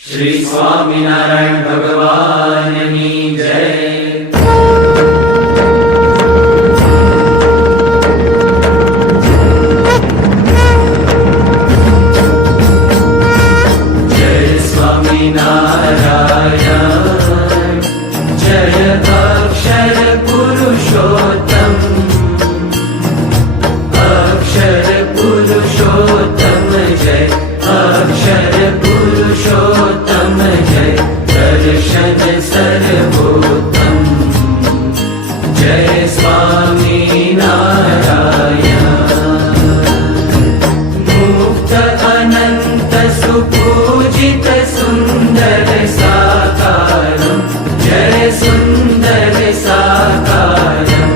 શ્રી સ્વામિનારાયણ ભગવાનની જય. જય સ્વામિનારાયણ જય અક્ષર પુરુષોત્તમ, અક્ષર પુરુષોત્તમ જય, અક્ષર પુરુષોત્તમ જય, દર્શન સર્વોત્તમ જય સ્વામિનારાયણ. મુક્ત અનંત સુપૂજિત સુંદર સાકારમ જય સુંદર સાકારમ,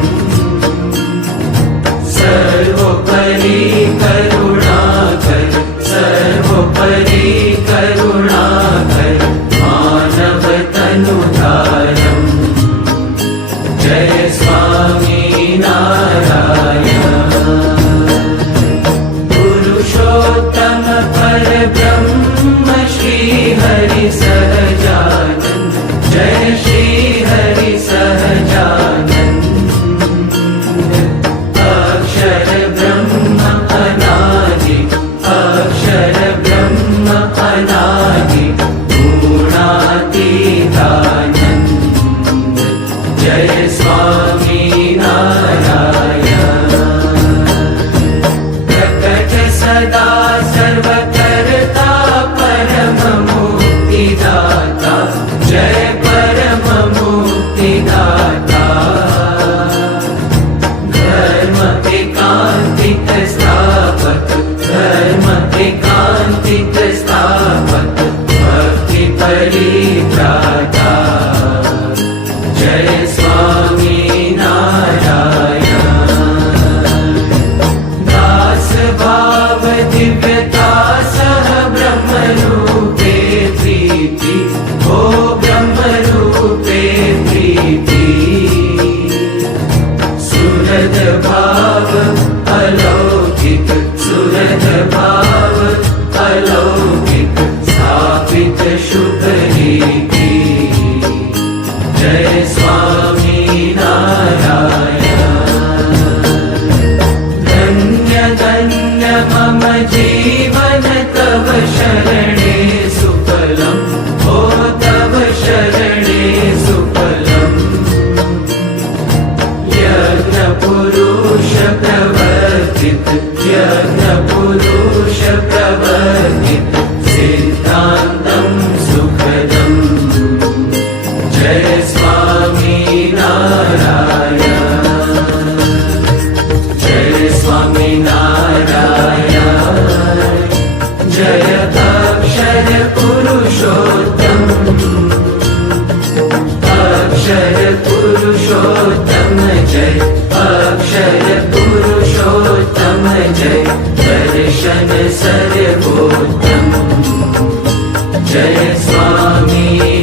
સર્વોપરી કરુણાકર સર્વોપરી કરુણાકર માનવ તનુધારમ જય સ્વામિનારાયણ. પુરુષોત્તમ પરબ્રહ્મ શ્રી હરિ સહજાનંદ જય શ્રી હરિ સહજાનંદ. અક્ષર બ્રહ્મ અનાદિ અક્ષર બ્રહ્મ અનાદિ ગુણાતીતાનંદ જય સ્વામિનારાયણ. પ્રકટ સદા સર્વકર્તા પરમ મુક્તિદાતા જય પરમ મુક્તિદાતા. ધર્મ એકાંતિક સ્થાપક ધર્મ એકાંતિક સ્થાપક ભક્તિ પરિત્રાતા જય સ્વામિનારાયણ. દાસ ભાવ દિવ્યતા સહ બ્રહ્મરૂપે પ્રીતિ ઓ બ્રહ્મરૂપે પ્રીતિ. સુરદ ભાવ અલૌકિક સુરદ ભાવ અલૌકિક સ્થાપિત શુભ રીતિ જય સ્વામિનારાયણ. ધન્ય ધન્ય મમ જીવન તવ શરણે સુફલમ ઓ તવ શરણે સુફલમ. યજ્ઞ પુરુષ પ્રવર્તિત યજ્ઞ પુરુષ પ્રવર્તિત સિદ્ધાંતમ સુખદમ જય સ્વામિનારાયણ. જય સ્વામિનારાયણ જય અક્ષર પુરુષોત્તમ અક્ષર પુરુષોત્તમ જય અક્ષર પુરુષોત્તમ જય, દર્શન સર્વોત્તમ જય સ્વામિનારાયણ.